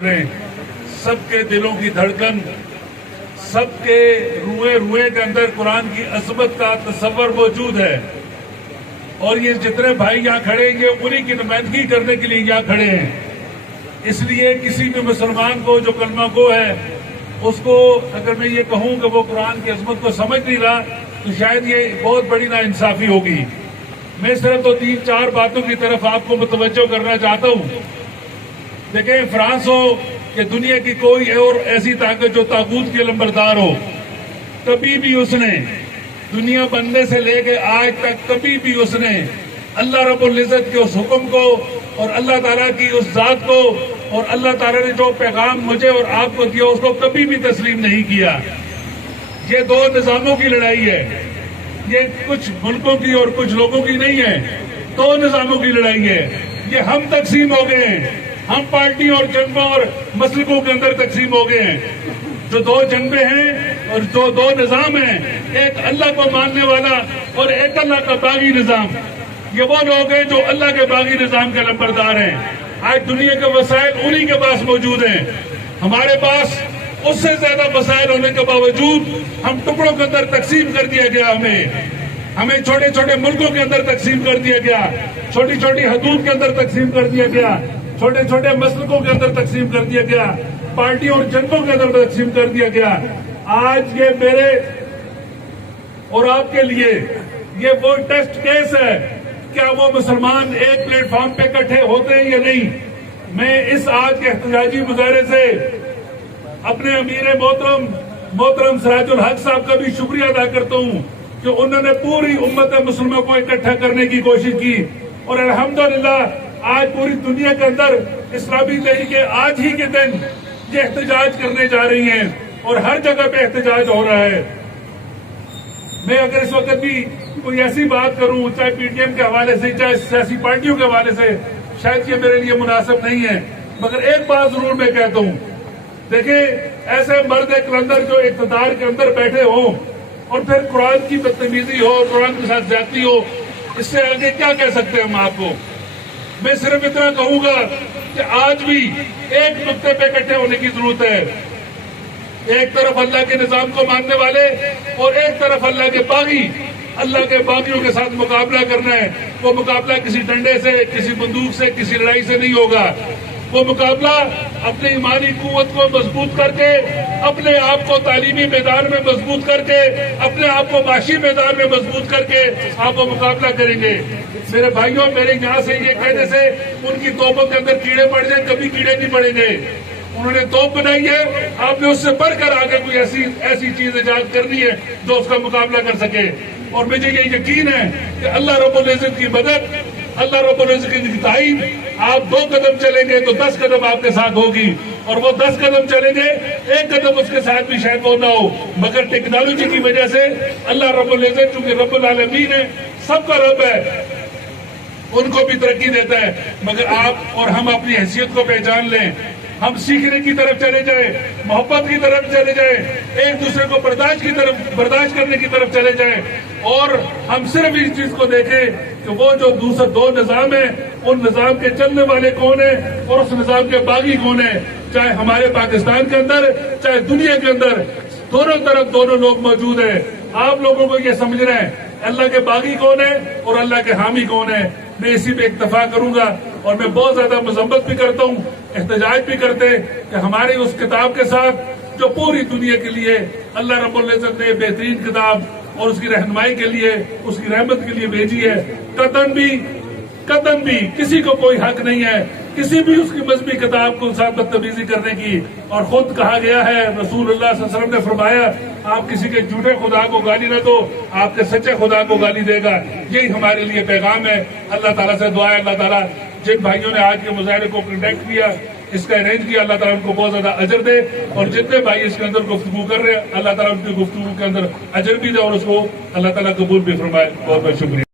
سب کے دلوں کی دھڑکن، سب کے روئے روئے کے اندر قرآن کی عظمت کا تصور موجود ہے، اور یہ جتنے بھائی یہاں کھڑے ہیں یہ انہی کی نمائندگی کرنے کے لیے یہاں کھڑے ہیں۔ اس لیے کسی بھی مسلمان کو جو کلمہ گو ہے اس کو اگر میں یہ کہوں کہ وہ قرآن کی عظمت کو سمجھ نہیں رہا تو شاید یہ بہت بڑی ناانصافی ہوگی۔ میں صرف تو 3-4 باتوں کی طرف آپ کو متوجہ کرنا چاہتا ہوں۔ دیکھیں، فرانس ہو کہ دنیا کی کوئی اور ایسی طاقت جو طاغوت کے لمبردار ہو، کبھی بھی اس نے دنیا بننے سے لے کے آج تک کبھی بھی اس نے اللہ رب العزت کے اس حکم کو اور اللہ تعالیٰ کی اس ذات کو اور اللہ تعالیٰ نے جو پیغام مجھے اور آپ کو دیا اس کو کبھی بھی تسلیم نہیں کیا۔ یہ دو نظاموں کی لڑائی ہے، یہ کچھ ملکوں کی اور کچھ لوگوں کی نہیں ہے، دو نظاموں کی لڑائی ہے۔ یہ ہم تقسیم ہو گئے ہیں، ہم پارٹیوں اور جنگوں اور مسلکوں کے اندر تقسیم ہو گئے ہیں۔ جو دو جنگیں ہیں اور جو دو نظام ہیں، ایک اللہ کو ماننے والا اور ایک اللہ کا باغی نظام، یہ وہ لوگ ہیں جو اللہ کے باغی نظام کے لمبردار ہیں۔ آج دنیا کے وسائل انہی کے پاس موجود ہیں، ہمارے پاس اس سے زیادہ وسائل ہونے کے باوجود ہم ٹکڑوں کے اندر تقسیم کر دیا گیا، ہمیں چھوٹے چھوٹے ملکوں کے اندر تقسیم کر دیا گیا، چھوٹی چھوٹی حدود کے اندر تقسیم کر دیا گیا، چھوٹے چھوٹے مسلکوں کے اندر تقسیم کر دیا گیا، پارٹیوں اور جنگوں کے اندر تقسیم کر دیا گیا۔ آج یہ میرے اور آپ کے لیے یہ وہ ٹیسٹ کیس ہے، کیا وہ مسلمان ایک پلیٹ فارم پہ اکٹھے ہوتے ہیں یا نہیں۔ میں اس آج کے احتجاجی مظاہرے سے اپنے امیر محترم سراج الحق صاحب کا بھی شکریہ ادا کرتا ہوں کہ انہوں نے پوری امت مسلمہ کو اکٹھا کرنے کی کوشش کی، اور الحمدللہ آج پوری دنیا کے اندر اسلامی تحریکیں آج ہی کے دن یہ احتجاج کرنے جا رہی ہیں اور ہر جگہ پہ احتجاج ہو رہا ہے۔ میں اگر اس وقت بھی کوئی ایسی بات کروں، چاہے پی ٹی ایم کے حوالے سے، چاہے سیاسی پارٹیوں کے حوالے سے، شاید یہ میرے لیے مناسب نہیں ہے، مگر ایک بات ضرور میں کہتا ہوں۔ دیکھیں، ایسے مرد کلندر جو اقتدار کے اندر بیٹھے ہوں اور پھر قرآن کی بدتمیزی ہو، قرآن کے ساتھ زیادتی ہو، اس سے آگے کیا کہہ سکتے ہیں ہم آپ کو۔ میں صرف اتنا کہوں گا کہ آج بھی ایک نقطے پہ اکٹھے ہونے کی ضرورت ہے۔ ایک طرف اللہ کے نظام کو ماننے والے اور ایک طرف اللہ کے باغی، اللہ کے باغیوں کے ساتھ مقابلہ کرنا ہے۔ وہ مقابلہ کسی ڈنڈے سے، کسی بندوق سے، کسی لڑائی سے نہیں ہوگا۔ وہ مقابلہ اپنی ایمانی قوت کو مضبوط کر کے، اپنے آپ کو تعلیمی میدان میں مضبوط کر کے، اپنے آپ کو معاشی میدان میں مضبوط کر کے آپ وہ مقابلہ کریں گے۔ میرے بھائیوں، میرے یہاں سے یہ کہنے سے ان کی توپوں کے اندر کیڑے پڑ جائیں، کبھی کیڑے نہیں پڑیں گے۔ انہوں نے توپ بنائی ہے، آپ نے اس سے بڑھ کر آگے کوئی ایسی چیز ایجاد کرنی ہے جو اس کا مقابلہ کر سکے۔ اور مجھے یہ یقین ہے کہ اللہ رب العزت کی مدد، اللہ رب العزت کی تائید، آپ 2 قدم چلیں گے تو 10 قدم آپ کے ساتھ ہوگی، اور وہ 10 قدم چلیں گے 1 قدم اس کے ساتھ بھی شاید وہ نہ ہو، مگر ٹیکنالوجی کی وجہ سے اللہ رب العزت چونکہ رب العالمین ہے، سب کا رب ہے، ان کو بھی ترقی دیتا ہے۔ مگر آپ اور ہم اپنی حیثیت کو پہچان لیں، ہم سیکھنے کی طرف چلے جائیں، محبت کی طرف چلے جائیں، ایک دوسرے کو برداشت کرنے کی طرف چلے جائیں، اور ہم صرف اس چیز کو دیکھیں کہ وہ جو دوسرے 2 نظام ہیں، ان نظام کے چلنے والے کون ہیں اور اس نظام کے باغی کون ہیں۔ چاہے ہمارے پاکستان کے اندر، چاہے دنیا کے اندر، دونوں طرف دونوں لوگ موجود ہیں۔ آپ لوگوں کو یہ سمجھنا ہے اللہ کے باغی کون ہے اور اللہ کے حامی کون ہے۔ میں اسی پہ اکتفا کروں گا، اور میں بہت زیادہ مذمت بھی کرتا ہوں، احتجاج بھی کرتے کہ ہماری اس کتاب کے ساتھ جو پوری دنیا کے لیے اللہ رب العزت نے بہترین کتاب اور اس کی رہنمائی کے لیے، اس کی رحمت کے لیے بھیجی ہے، قطعاً بھی کسی کو کوئی حق نہیں ہے کسی بھی اس کی مذہبی کتاب کو ساتھ بدتمیزی کرنے کی۔ اور خود کہا گیا ہے، رسول اللہ صلی اللہ علیہ وسلم نے فرمایا، آپ کسی کے جھوٹے خدا کو گالی نہ دو، آپ کے سچے خدا کو گالی دے گا۔ یہی ہمارے لیے پیغام ہے۔ اللہ تعالیٰ سے دعا ہے، اللہ تعالیٰ جن بھائیوں نے آج کے مظاہرے کو کنڈکٹ کیا، اس کا ارینج کیا، اللہ تعالیٰ ان کو بہت زیادہ اجر دے، اور جتنے بھائی اس کے اندر گفتگو کر رہے ہیں، اللہ تعالیٰ ان کی گفتگو کے اندر اجر بھی دے اور اس کو اللہ تعالیٰ قبول بھی فرمائے۔ بہت بہت شکریہ۔